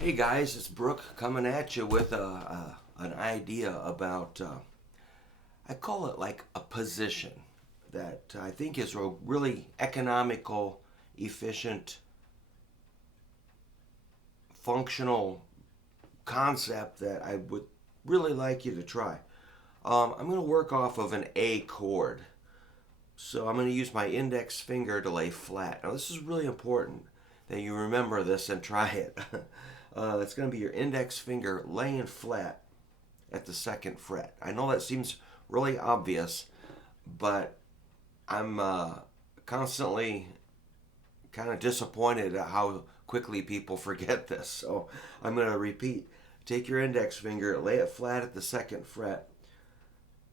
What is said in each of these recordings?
Hey guys, it's Brook coming at you with an idea about, I call it like a position that I think is a really economical, efficient, functional concept that I would really like you to try. I'm going to work off of an A chord. So I'm going to use my index finger to lay flat. Now this is really important that you remember this and try it. It's going to be your index finger laying flat at the second fret. I know that seems really obvious, but I'm constantly kind of disappointed at how quickly people forget this. So I'm going to repeat. Take your index finger, lay it flat at the second fret,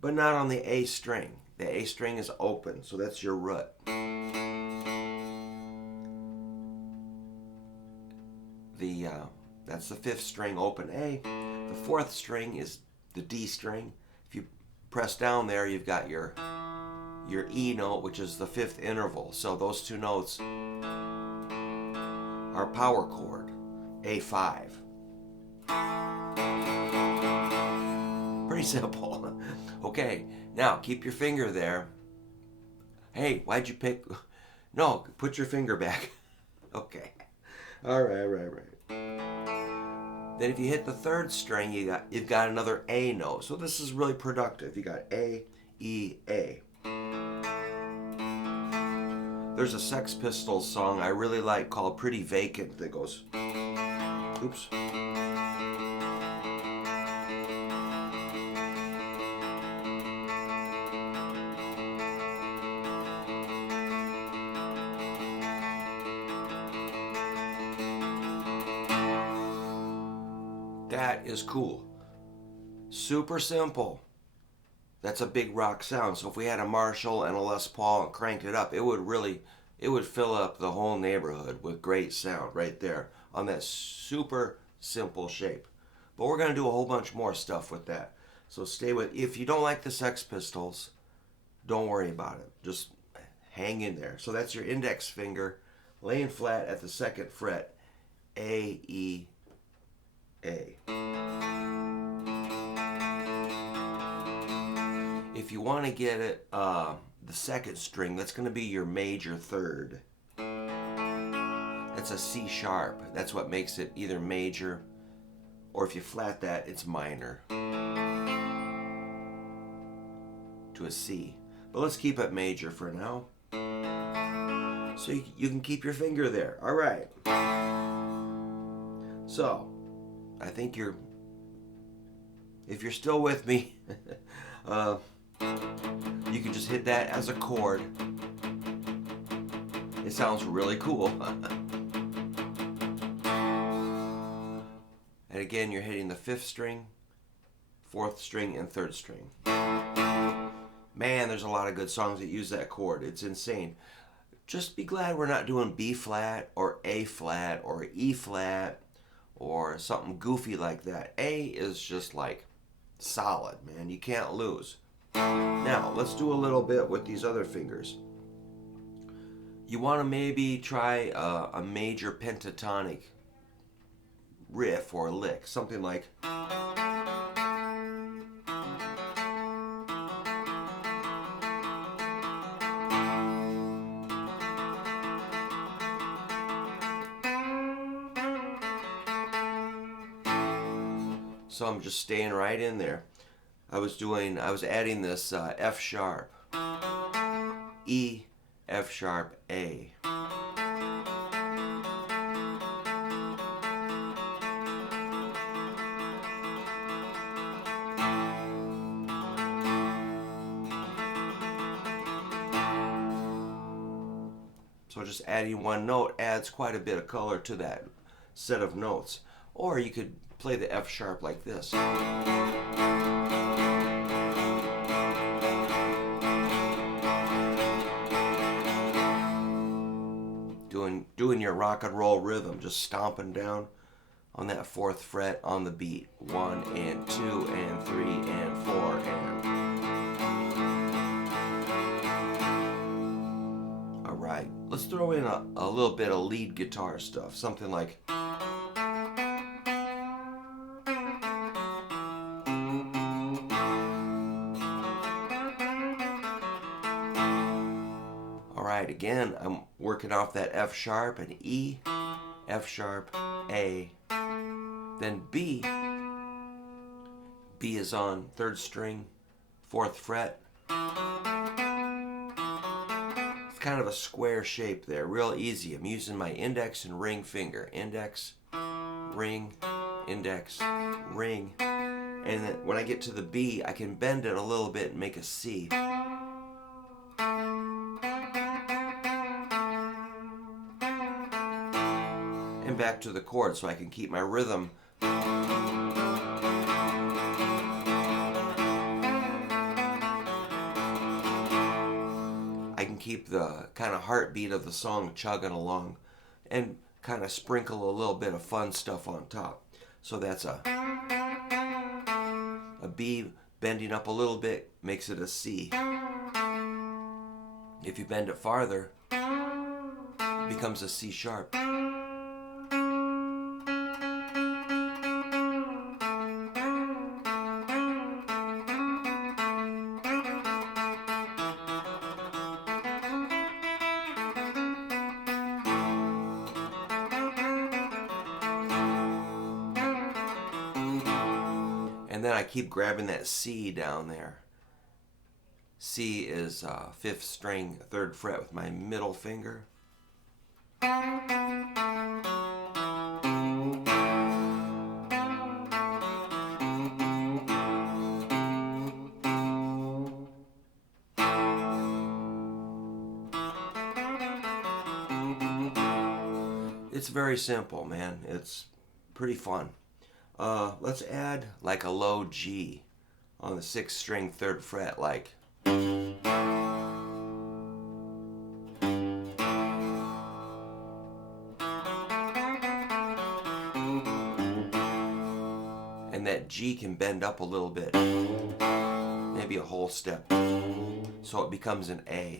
but not on the A string. The A string is open, so that's your root. The That's the fifth string, open A. The fourth string is the D string. If you press down there, you've got your E note, which is the fifth interval. So those two notes are power chord, A5. Pretty simple. Okay, now keep your finger there. Hey, why'd you pick? No, put your finger back. Okay. All right. Then if you hit the third string, you've got another A note. So this is really productive. You got A, E, A. There's a Sex Pistols song I really like called Pretty Vacant that goes, oops. That is cool. Super simple. That's a big rock sound. So if we had a Marshall and a Les Paul and cranked it up, it would fill up the whole neighborhood with great sound right there on that super simple shape. But we're going to do a whole bunch more stuff with that. So stay with. If you don't like the Sex Pistols, don't worry about it. Just hang in there. So that's your index finger laying flat at the second fret. A, E, A. If you want to get it, the second string, that's going to be your major third. That's a C sharp. That's what makes it either major, or if you flat that, it's minor to a C. But let's keep it major for now. So you can keep your finger there. All right. So I think if you're still with me, you can just hit that as a chord. It sounds really cool. And again, you're hitting the fifth string, fourth string, and third string. Man, there's a lot of good songs that use that chord. It's insane. Just be glad we're not doing B flat or A flat or E flat or something goofy like that. A is just like solid, man. You can't lose. Now, let's do a little bit with these other fingers. You want to maybe try a major pentatonic riff or lick, something like. So I'm just staying right in there. I was adding this F sharp, E, F sharp, A. So just adding one note adds quite a bit of color to that set of notes. Or you could play the F sharp like this. Doing your rock and roll rhythm, just stomping down on that fourth fret on the beat. 1 and 2 and 3 and 4 and. Alright, let's throw in a little bit of lead guitar stuff, something like. side. Again, I'm working off that F sharp and E, F sharp, A, then B. B is on 3rd string, 4th fret. It's kind of a square shape there, real easy. I'm using my index and ring finger. Index, ring, index, ring. And then when I get to the B, I can bend it a little bit and make a C. And back to the chord so I can keep my rhythm. I can keep the kind of heartbeat of the song chugging along and kind of sprinkle a little bit of fun stuff on top. So that's a B bending up a little bit makes it a C. If you bend it farther, it becomes a C sharp. And then I keep grabbing that C down there. C is 5th string, 3rd fret with my middle finger. It's very simple, man. It's pretty fun. Let's add like a low G on the 6th string, 3rd fret, like. And that G can bend up a little bit, maybe a whole step, so it becomes an A.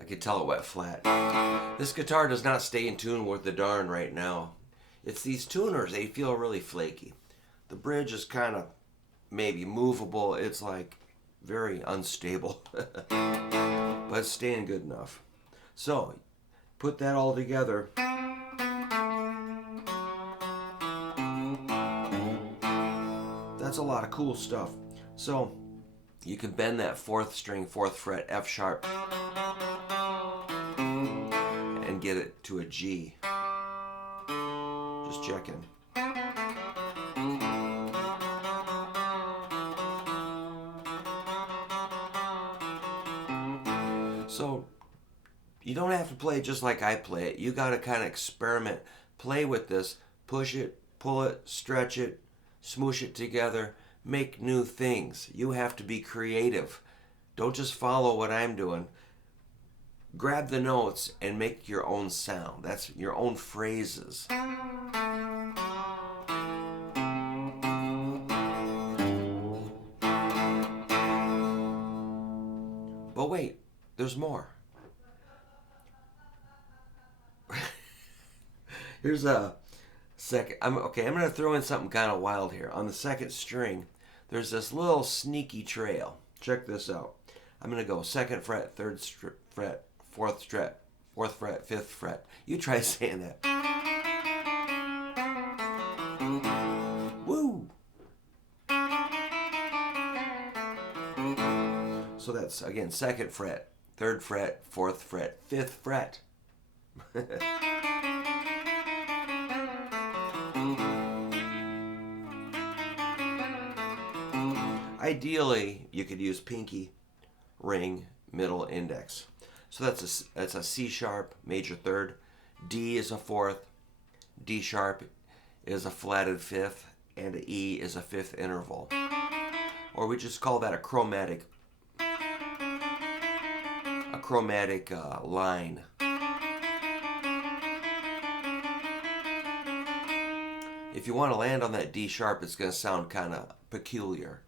I could tell it went flat. This guitar does not stay in tune with the darn right now. It's these tuners, they feel really flaky. The bridge is kind of maybe movable. It's like very unstable. But it's staying good enough. So, put that all together. That's a lot of cool stuff. So, you can bend that 4th string, 4th fret, F sharp, and get it to a G. Just checking. So, you don't have to play it just like I play it. You got to kind of experiment. Play with this. Push it, pull it, stretch it, smoosh it together. Make new things. You have to be creative. Don't just follow what I'm doing. Grab the notes and make your own sound. That's your own phrases. But wait, there's more. Here's a second. I'm going to throw in something kind of wild here. On the 2nd string, there's this little sneaky trail. Check this out. I'm going to go 2nd fret, 3rd fret, 4th fret, 4th fret, 5th fret. You try saying that. Woo! So that's, again, 2nd fret, 3rd fret, 4th fret, 5th fret. Ideally, you could use pinky, ring, middle, index. So that's a C sharp, major 3rd. D is a 4th. D sharp is a flatted 5th, and an E is a 5th interval. Or we just call that a chromatic line. If you want to land on that D sharp, it's going to sound kind of peculiar.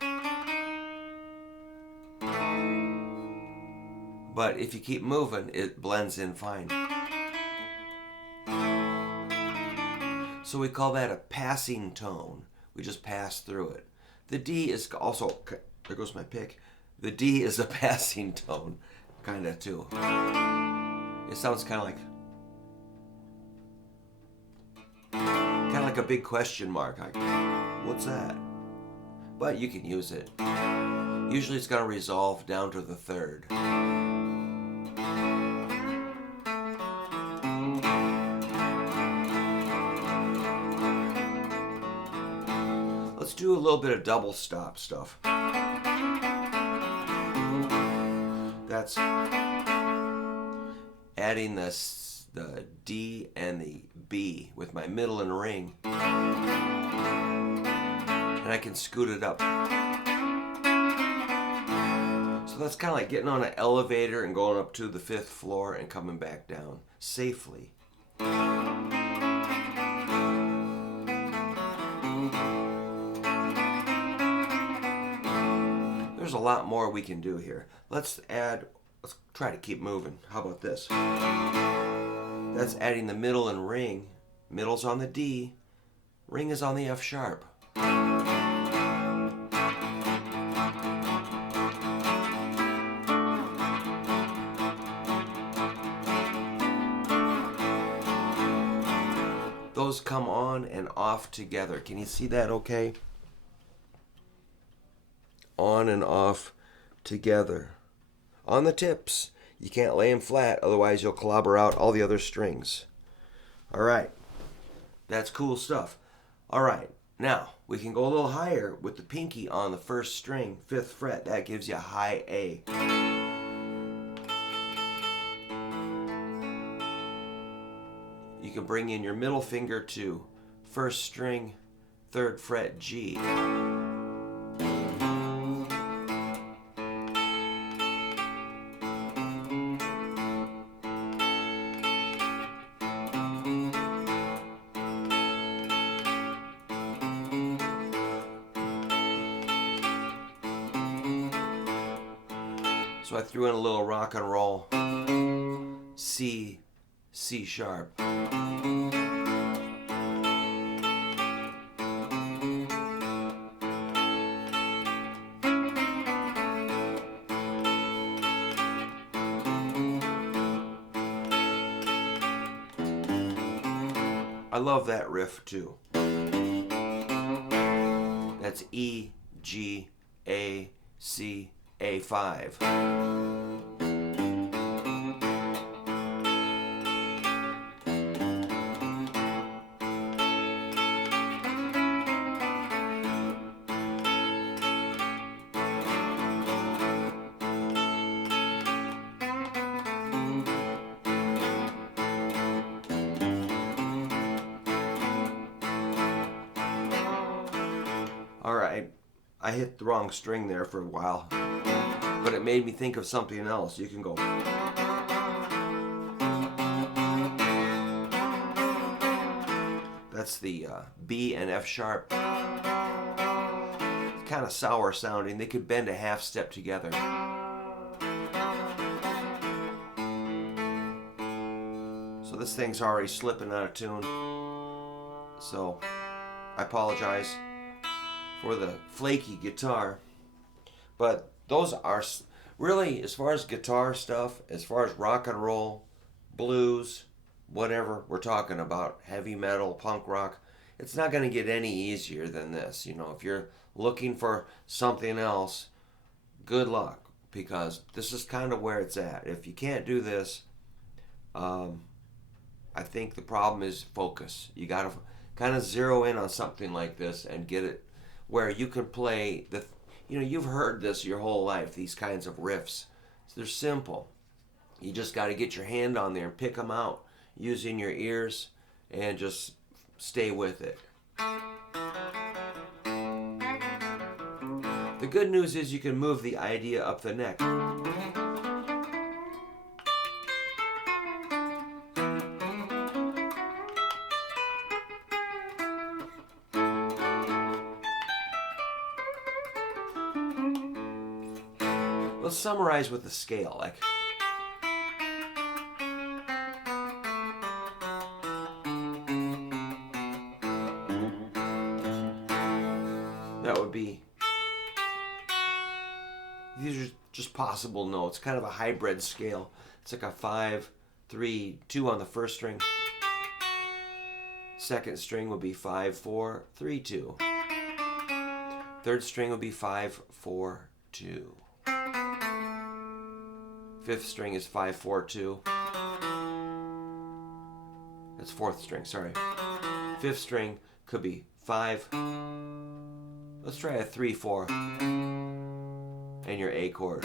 But if you keep moving, it blends in fine. So we call that a passing tone. We just pass through it. The D is also, there goes my pick. The D is a passing tone, kind of too. It sounds kind of like a big question mark. Like, what's that? But you can use it. Usually it's going to resolve down to the third. Let's do a little bit of double stop stuff. That's adding the D and the B with my middle and ring. And I can scoot it up. So that's kind of like getting on an elevator and going up to the 5th floor and coming back down safely. There's a lot more we can do here. Let's try to keep moving. How about this? That's adding the middle and ring. Middle's on the D, ring is on the F sharp. Those come on and off together. Can you see that okay? On and off together. On the tips. You can't lay them flat, otherwise you'll clobber out all the other strings. All right. That's cool stuff. All right. Now, we can go a little higher with the pinky on the 1st string, 5th fret. That gives you a high A. You can bring in your middle finger to 1st string, 3rd fret G. So I threw in a little rock and roll. C sharp. I love that riff too. That's E, G, A, C, A5. Alright, I hit the wrong string there for a while, but it made me think of something else. You can go. That's the B and F sharp. It's kind of sour sounding. They could bend a half step together. So this thing's already slipping out of tune. So I apologize for the flaky guitar. But those are really, as far as guitar stuff, as far as rock and roll, blues, whatever we're talking about, heavy metal, punk rock, it's not going to get any easier than this. You know, if you're looking for something else, good luck, because this is kind of where it's at. If you can't do this, I think the problem is focus. You got to kind of zero in on something like this and get it where you can play the, you've heard this your whole life, these kinds of riffs. So they're simple. You just got to get your hand on there and pick them out using your ears and just stay with it. The good news is you can move the idea up the neck. Let's summarize with the scale. Like, that would be, these are just possible notes, kind of a hybrid scale. It's like a 5, 3, 2 on the first string. Second string would be 5, 4, 3, 2. Third string would be 5, 4, 2. Fifth string is 5, 4, 2. That's fourth string, sorry. Fifth string could be 5. Let's try a 3, 4. And your A chord.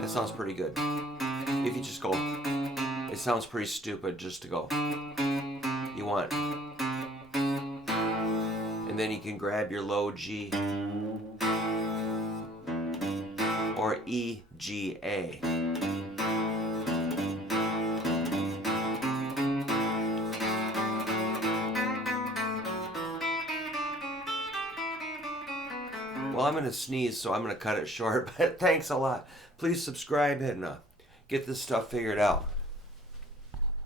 That sounds pretty good. If you just go, it sounds pretty stupid just to go. You want, and then you can grab your low G or E, G, A. Well, I'm going to sneeze, so I'm going to cut it short, but thanks a lot. Please subscribe and get this stuff figured out.